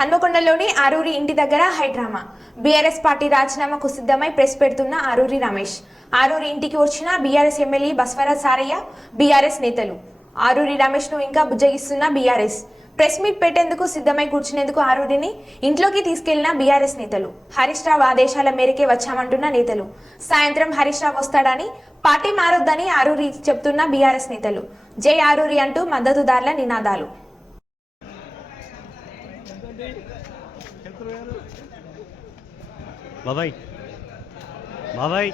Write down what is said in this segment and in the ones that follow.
హన్మకొండలోని ఆరూరి ఇంటి దగ్గర high drama. BRS party రాజీనామాకు సిద్ధమై ప్రెస్ పెడుతున్న ఆరూరి రమేష్. ఆరూరి ఇంటికి వచ్చిన BRS MLA Baswaraj Saraiah, BRS నేతలు. ఆరూరి రమేష్ ను ఇంకా బుజ్జగిస్తున్న బీఆర్ఎస్. ప్రెస్ మీట్ పెట్టేందుకు సిద్ధమై కూర్చునేందుకు ఆరూరిని ఇంట్లోకి తీసుకెళ్లిన బీఆర్ఎస్ నేతలు. హరీష్ రావు ఆదేశాల మేరకే వచ్చామంటున్న నేతలు. సాయంత్రం హరీష్ రావు వస్తాడని, పార్టీ మారొద్దని ఆరూరి చెప్తున్న బీఆర్ఎస్ నేతలు. జై ఆరూరి అంటూ మద్దతుదారుల నినాదాలు. బాబాయ్ బాబాయ్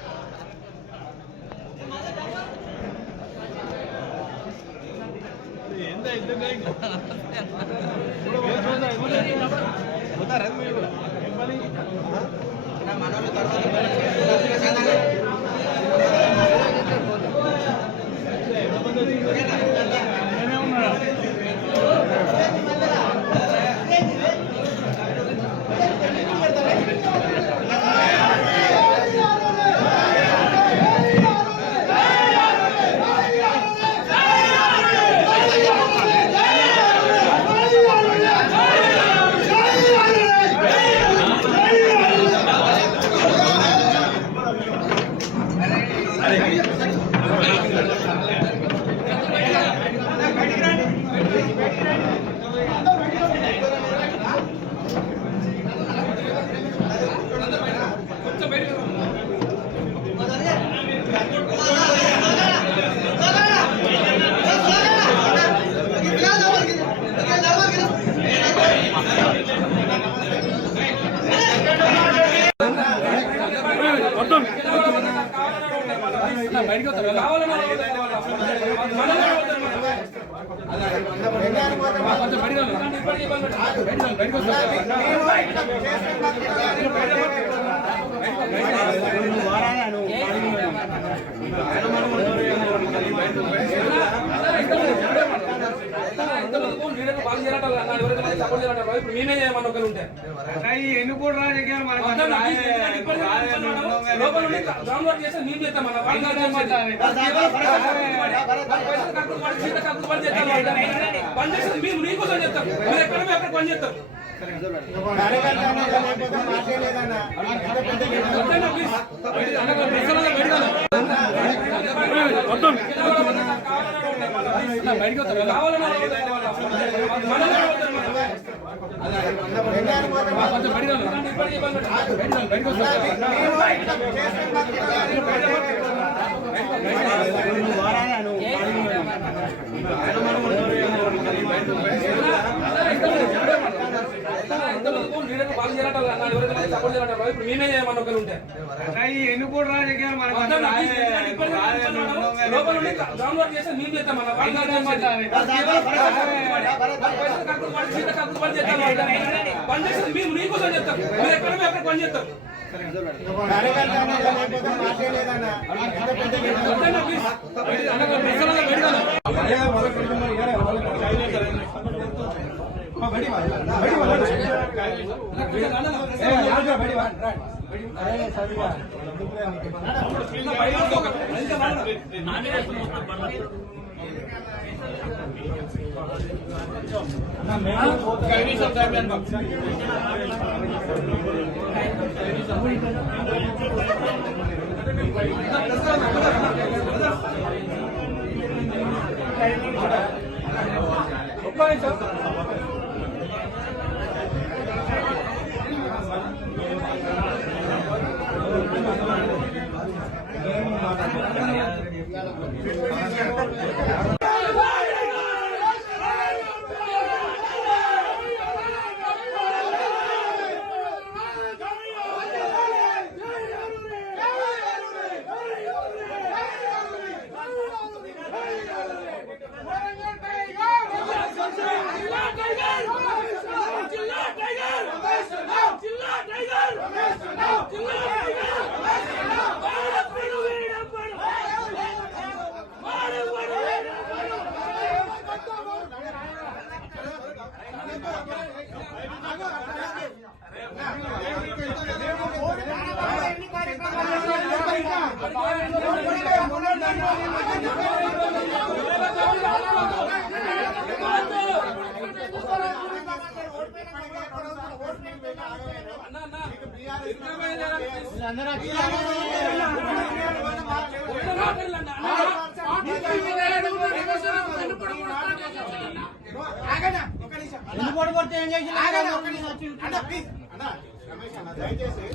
దయచేసి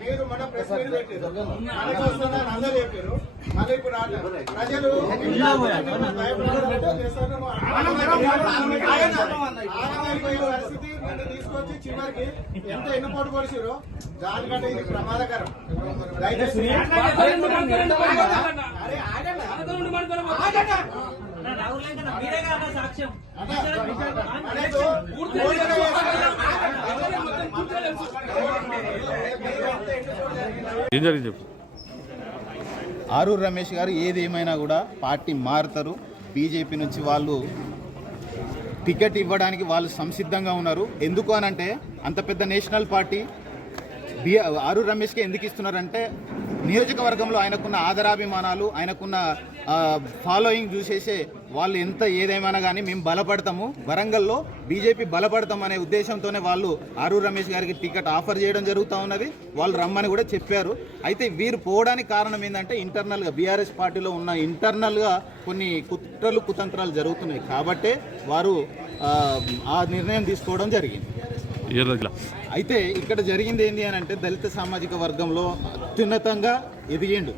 మీరు మన ప్రెస్ మీట్ పెట్టారు అందరూ చెప్పారు. మళ్ళీ ఇప్పుడు ప్రజలు పరిస్థితి నిన్ను తీసుకొచ్చి చివరికి ఎంత ఎన్నుపోటు పొడిచారో దానికంటే ఇది ప్రమాదకరం. దయచేసి ఆరూరు రమేష్ గారు ఏది ఏమైనా కూడా పార్టీ మారుతారు. బీజేపీ నుంచి వాళ్ళు టికెట్ ఇవ్వడానికి వాళ్ళు సంసిద్ధంగా ఉన్నారు. ఎందుకు అనంటే అంత పెద్ద నేషనల్ పార్టీ ఆరూరు రమేష్కి ఎందుకు ఇస్తున్నారంటే నియోజకవర్గంలో ఆయనకున్న ఆదరాభిమానాలు, ఆయనకున్న ఫాలోయింగ్ చూసేసే వాళ్ళు ఎంత ఏదేమైనా కానీ మేము బలపడతాము, వరంగల్లో బీజేపీ బలపడతాం అనే ఉద్దేశంతోనే వాళ్ళు ఆరూరు రమేష్ గారికి టికెట్ ఆఫర్ చేయడం జరుగుతూ ఉన్నది. వాళ్ళు రమ్మని కూడా చెప్పారు. అయితే వీరు పోవడానికి కారణం ఏంటంటే ఇంటర్నల్గా బీఆర్ఎస్ పార్టీలో ఉన్న ఇంటర్నల్గా కొన్ని కుట్రలు కుతంత్రాలు జరుగుతున్నాయి కాబట్టే వారు ఆ నిర్ణయం తీసుకోవడం జరిగింది. అయితే ఇక్కడ జరిగింది ఏంటి అని అంటే దళిత సామాజిక వర్గంలో అత్యున్నతంగా ఎదిగిండు,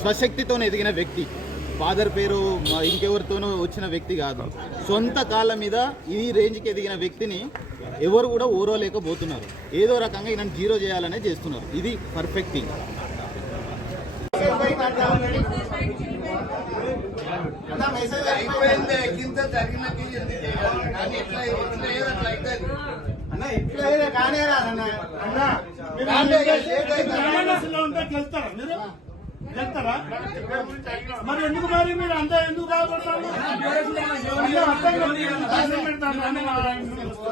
స్వశక్తితో ఎదిగిన వ్యక్తి, ఫాదర్ పేరు ఇంకెవరితోనూ వచ్చిన వ్యక్తి కాదు. సొంత కాళ్ళ మీద ఈ రేంజ్కి ఎదిగిన వ్యక్తిని ఎవరు కూడా ఓరలేకపోతున్నారు. ఏదో రకంగా ఈయన జీరో చేయాలనే చేస్తున్నారు. ఇది పర్ఫెక్ట్ థింగ్. ఇట్లా కానీ వెళ్తారా మరి ఎందుకు మరి మీరు అంతా ఎందుకు బాధపడతారు?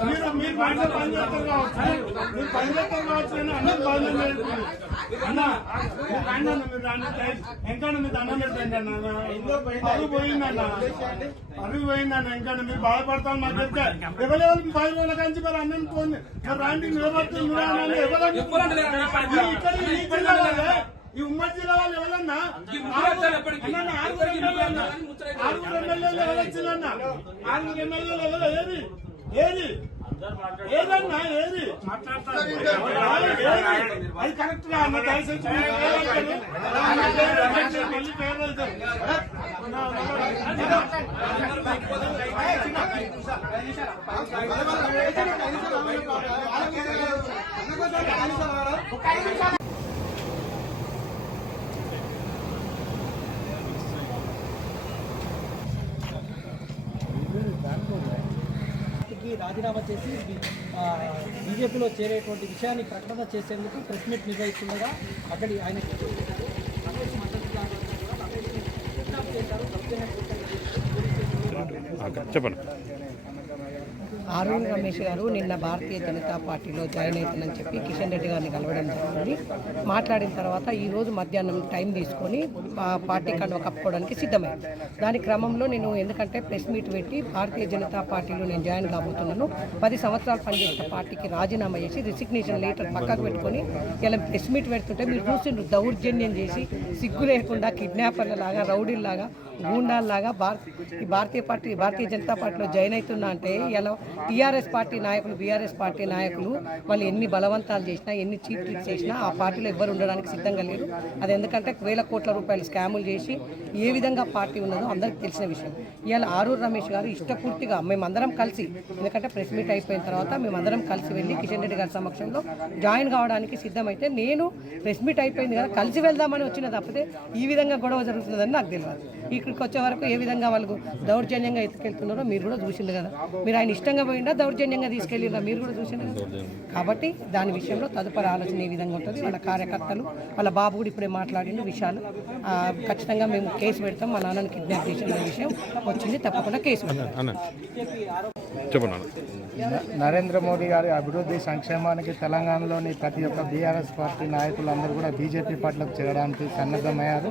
మీరు మీరు పని చేస్తారు కావచ్చు, మీరు పని చేస్తారు కావచ్చు అని అందరూ బాధ్యత అన్నా ఇంకా మీరు అన్నం పెట్టండి అన్న. అరుగు పోయిందన్న, అరుగు పోయిందన్న. ఇంకా మీరు బాధపడతాను మాకు చెప్తే ఎవరెవరికి 10 రోజుల కంచి మరి అన్నం పోయింది. మరి రాంటి నిలబడుతుంది ఎవరు ఈ ఉమ్మడి జిల్లా వాళ్ళు ఎవరన్నా? ఆరుగురు ఎమ్మెల్యేలు ఎవరు వచ్చిందన్న? ఆరుగురు ఎమ్మెల్యేలు ఎవరు? ఏది ఏది ఏదన్నా ఏది అది కరెక్ట్ గా అన్న. దయచేసి మళ్ళీ పేరు వెళ్తారు. రాజీనామా చేసి బీజేపీలో చేరేటువంటి విషయాన్ని ప్రకటన చేసేందుకు ప్రెస్ మీట్ నిర్వహిస్తుండగా అక్కడి ఆయన చెప్పండి. ఆరూరి రమేష్ గారు నిన్న భారతీయ జనతా పార్టీలో జాయిన్ అవుతుందని చెప్పి కిషన్ రెడ్డి గారిని కలవడం జరిగింది. మాట్లాడిన తర్వాత ఈరోజు మధ్యాహ్నం టైం తీసుకొని పార్టీ కండువా కప్పుకోవడానికి సిద్ధమైంది. దాని క్రమంలో నేను ఎందుకంటే ప్రెస్ మీట్ పెట్టి భారతీయ జనతా పార్టీలో నేను జాయిన్ కాబోతున్నాను, 10 సంవత్సరాలు పనిచేసిన పార్టీకి రాజీనామా చేసి రిసిగ్నేషన్ లెటర్ పక్కకు పెట్టుకొని ఇలా ప్రెస్ మీట్ పెడుతుంటే మీరు చూసి దౌర్జన్యం చేసి సిగ్గు లేకుండా కిడ్నాపర్లలాగా, రౌడీల్లాగా, గూండాల్లాగా ఈ భారతీయ జనతా పార్టీలో జాయిన్ అవుతున్నా అంటే ఇలా టీఆర్ఎస్ పార్టీ నాయకులు, బీఆర్ఎస్ పార్టీ నాయకులు వాళ్ళు ఎన్ని బలవంతాలు చేసినా, ఎన్ని చీప్ ట్రిక్స్ చేసినా ఆ పార్టీలో ఎవ్వరు ఉండడానికి సిద్ధంగా లేరు. అది ఎందుకంటే 1000 కోట్ల రూపాయలు స్కాములు చేసి ఏ విధంగా పార్టీ ఉన్నదో అందరికీ తెలిసిన విషయం. ఇవాళ ఆరూరు రమేష్ గారు ఇష్టపూర్తిగా మేమందరం కలిసి, ఎందుకంటే ప్రెస్ మీట్ అయిపోయిన తర్వాత మేమందరం కలిసి వెళ్ళి కిషన్ రెడ్డి గారి సమక్షంలో జాయిన్ కావడానికి సిద్ధమైతే నేను ప్రెస్ మీట్ అయిపోయింది కదా కలిసి వెళ్దామని వచ్చిన తప్పితే ఈ విధంగా గొడవ జరుగుతుందని నాకు తెలియదు. ఇక్కడికి వచ్చే వరకు ఏ విధంగా వాళ్ళకు దౌర్జన్యంగా ఎత్తుకెళ్తున్నారో మీరు కూడా చూసిండు కదా. మీరు ఆయన ఇష్టంగా పోయిందా దౌర్జన్యంగా తీసుకెళ్ళినా మీరు కూడా చూసిండు కదా. కాబట్టి దాని విషయంలో తదుపరి ఆలోచన ఏ విధంగా ఉంటుంది, వాళ్ళ కార్యకర్తలు వాళ్ళ బాబు కూడా ఇప్పుడే మాట్లాడిన విషయాలు ఖచ్చితంగా మేము కేసు పెడతాం. మా నాన్నని కిడ్నాప్ చేసిన విషయం వచ్చింది, తప్పకుండా కేసు పెడతాం. నరేంద్ర మోడీ గారి అభివృద్ధి సంక్షేమానికి తెలంగాణలోని ప్రతి ఒక్క బీఆర్ఎస్ పార్టీ నాయకులందరూ కూడా బీజేపీ పార్టీలకు చేరడానికి సన్నద్ధమయ్యారు.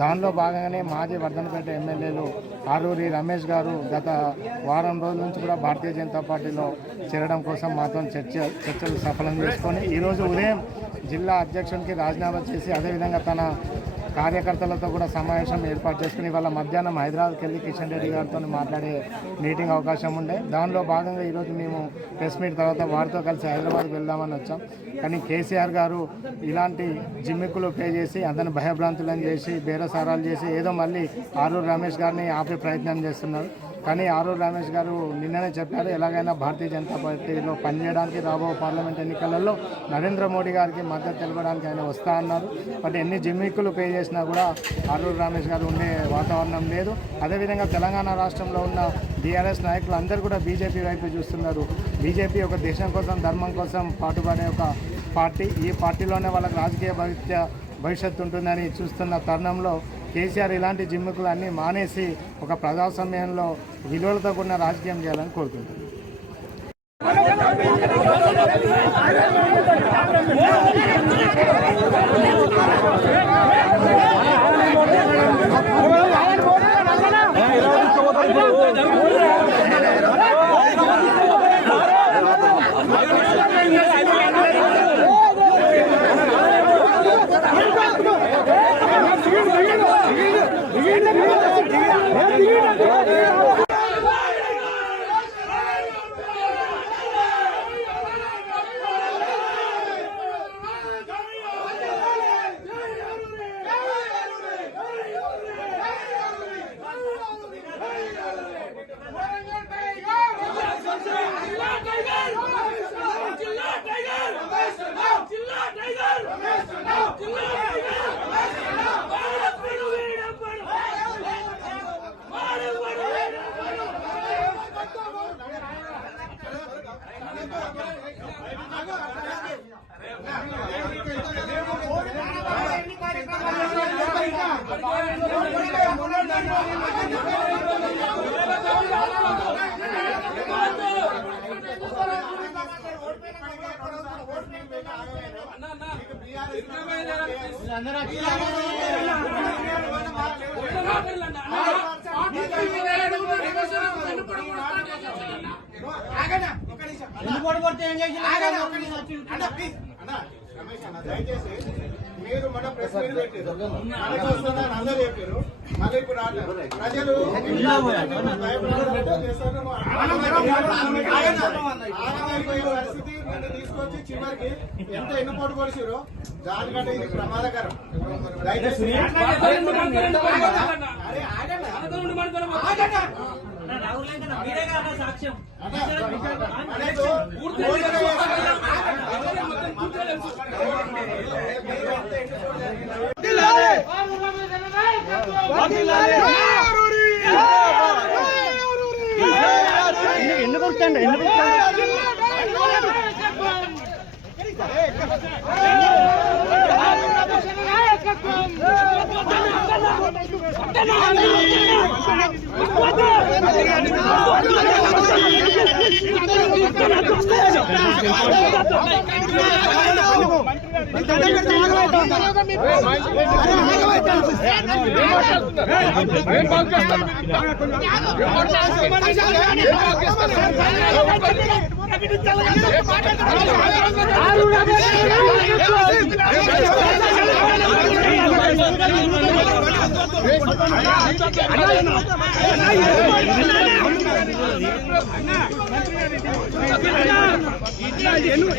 దానిలో భాగంగానే మాజీ వర్ధనపేట ఎమ్మెల్యేలు ఆరూరి రమేష్ గారు గత వారం రోజుల నుంచి కూడా భారతీయ జనతా పార్టీలో చేరడం కోసం మాతో చర్చలు సఫలం చేసుకొని ఈరోజు ఉదయం జిల్లా అధ్యక్షునికి రాజీనామా చేసి అదేవిధంగా తన కార్యకర్తలతో కూడా సమావేశం ఏర్పాటు చేసుకుని వాళ్ళ మధ్యాహ్నం హైదరాబాద్కి వెళ్ళి కిషన్ రెడ్డి గారితో మాట్లాడే మీటింగ్ అవకాశం ఉండే. దానిలో భాగంగా ఈరోజు మేము ప్రెస్ మీట్ తర్వాత వారితో కలిసి హైదరాబాద్కి వెళ్దామని వచ్చాం. కానీ కేసీఆర్ గారు ఇలాంటి జిమ్మిక్కులు పే చేసి అతను భయభ్రాంతులను చేసి బేరసారాలు చేసి ఏదో మళ్ళీ ఆరూరు రమేష్ గారిని ఆపే ప్రయత్నం చేస్తున్నారు. కానీ ఆరూరు రమేష్ గారు నిన్ననే చెప్పారు, ఎలాగైనా భారతీయ జనతా పార్టీలో పనిచేయడానికి రాబో పార్లమెంట్ ఎన్నికలలో నరేంద్ర మోడీ గారికి మద్దతు తెలపడానికి ఆయన వస్తా అన్నారు. బట్ ఎన్ని జిమ్మిక్కులు పే చేసినా కూడా ఆరూరు రమేష్ గారు ఉండే వాతావరణం లేదు. అదేవిధంగా తెలంగాణ రాష్ట్రంలో ఉన్న బీఆర్ఎస్ నాయకులు అందరూ కూడా బీజేపీ వైపు చూస్తున్నారు. బీజేపీ ఒక దేశం కోసం ధర్మం కోసం పాటుపడే ఒక పార్టీ. ఈ పార్టీలోనే వాళ్ళకి రాజకీయ భవిష్యత్తు ఉంటుందని చూస్తున్న తరుణంలో కేసీఆర్ ఇలాంటి జిమ్ముకులు అన్నీ మానేసి ఒక ప్రజాస్వామ్యంలో విలువలతో కూడిన రాజకీయం చేయాలని కోరుకుంటున్నాను. మీరు మన ప్రెస్ మీట్ పెట్టారు, మనకి వస్తుందని అందరూ చెప్పారు. మళ్ళీ ఇప్పుడు ప్రజలు పరిస్థితి తీసుకొచ్చి చివరికి ఎంత ఎన్నుపోటు కొలిసిరో దానికంటే ఇది ప్రమాదకరం. దయచేసి సాక్ష్యం ఎందుకు వస్తాండి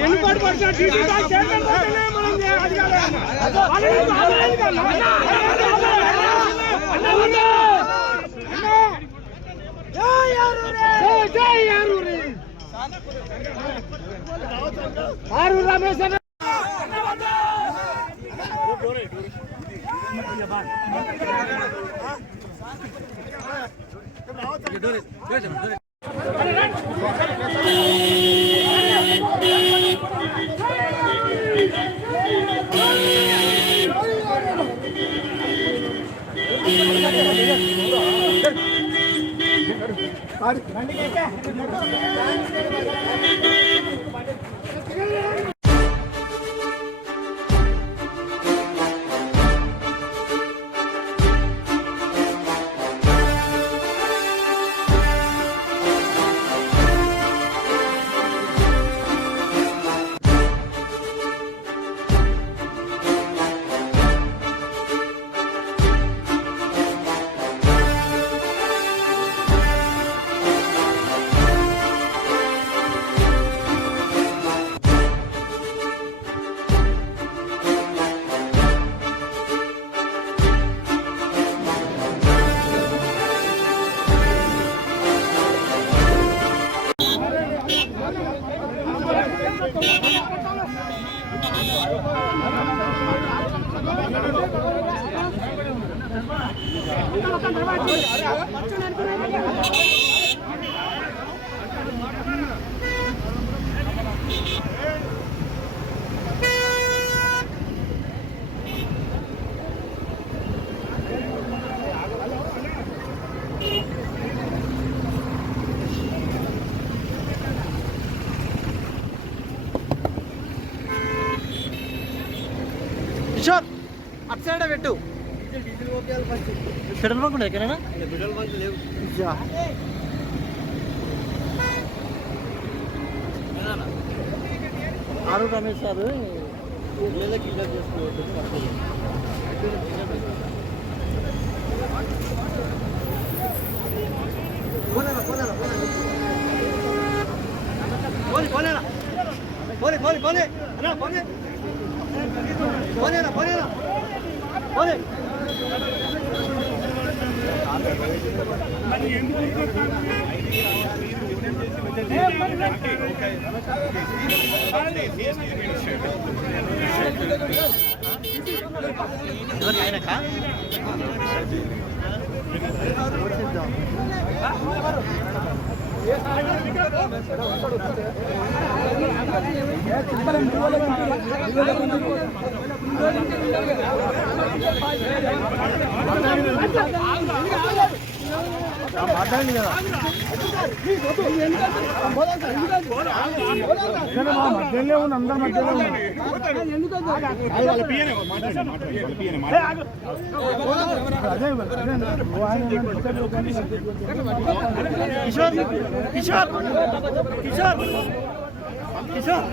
ఎన్నుకోటు పడుతున్న ఆరూరు రమేష్ కిషోర్ అటు సైడ్ పెట్టు పెట్రోల్ బంక్ ఎక్కడైనా ఆరు రమేష్ సార్ కిడ్నాప్ చేసుకోవచ్చు మాట్లాడండి కదా మధ్యలో ఉంది, అందరి మధ్యలో ఉంది. కిషోర్ కిషోర్ కిషోర్ కిషోర్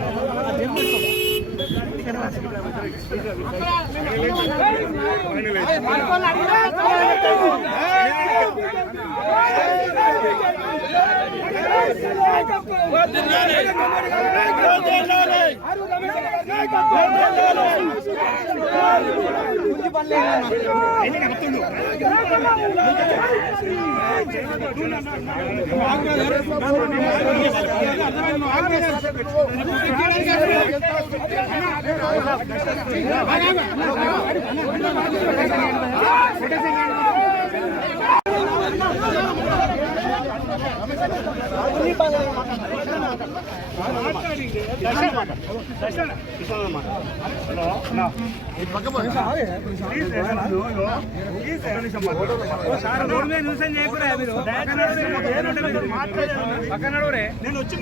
నేను వచ్చి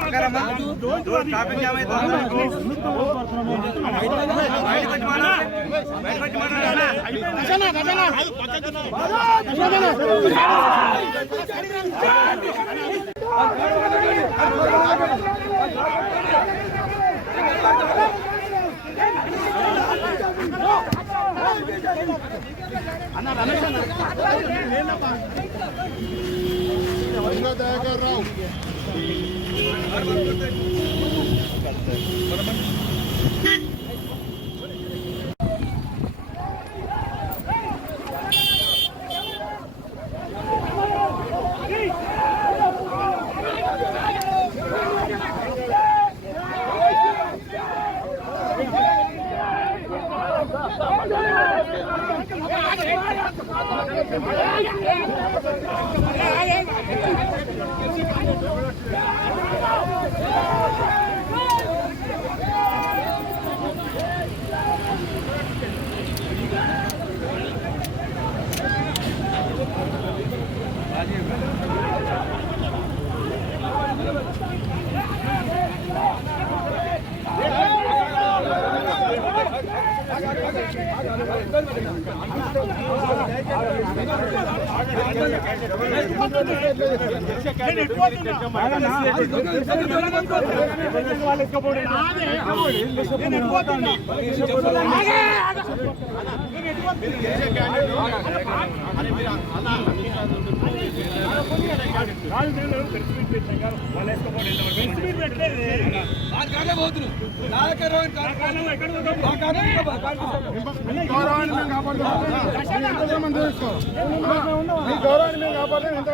గౌరవాన్ని మేము కాపాడుతాం.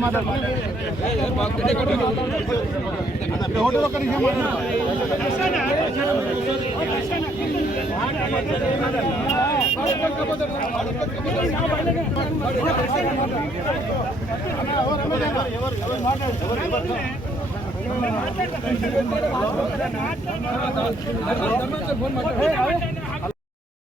మాట్లాడు